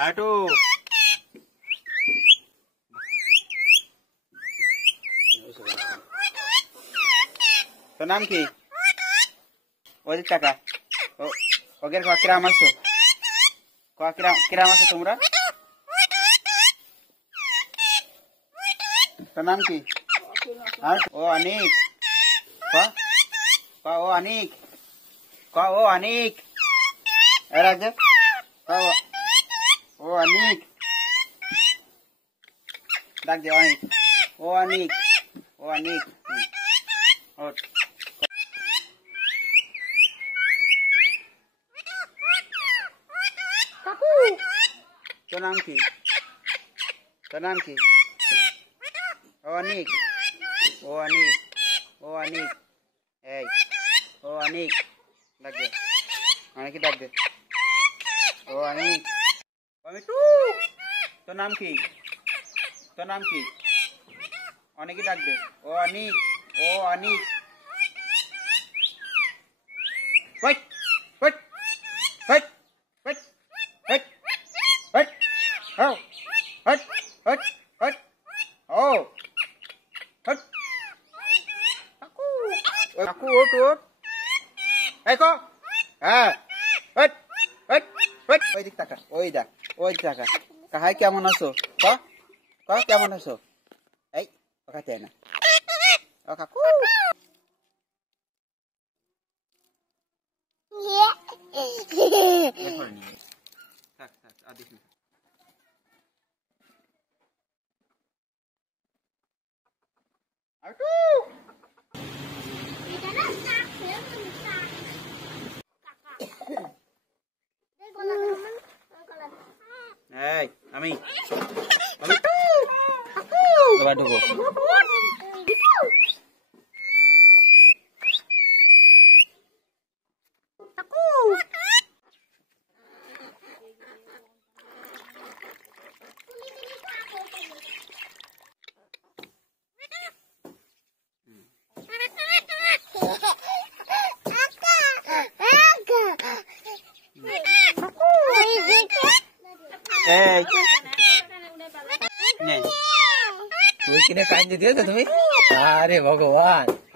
आटू तो नाम की ওই টাকা ওগের কিরাম আছো কিরাম আছো তোমরা তো নাম কি ও অনিক ও অনিক ও অনিক রাজ ও অনিক ডাক দে অনিক ও অনিক ও অনিক तो नाम की ओ अनिक ए ओ अनिक डाक दे अनिक डाक दे ओ अनिक तो नाम की अनिक डाक दे ओ Anik wait oh hut oh hut aku ut eh kok hut ওই দিক তাকা ওই টাকা কাহাই কেমন আছো কেমন আছো এই ওখাতে না ও কাকু থাক আদিস Aku. Hey, Ami. Coba dulu. Hey. Nih. Bikinnya kain jadi tuh, Aरे भगवान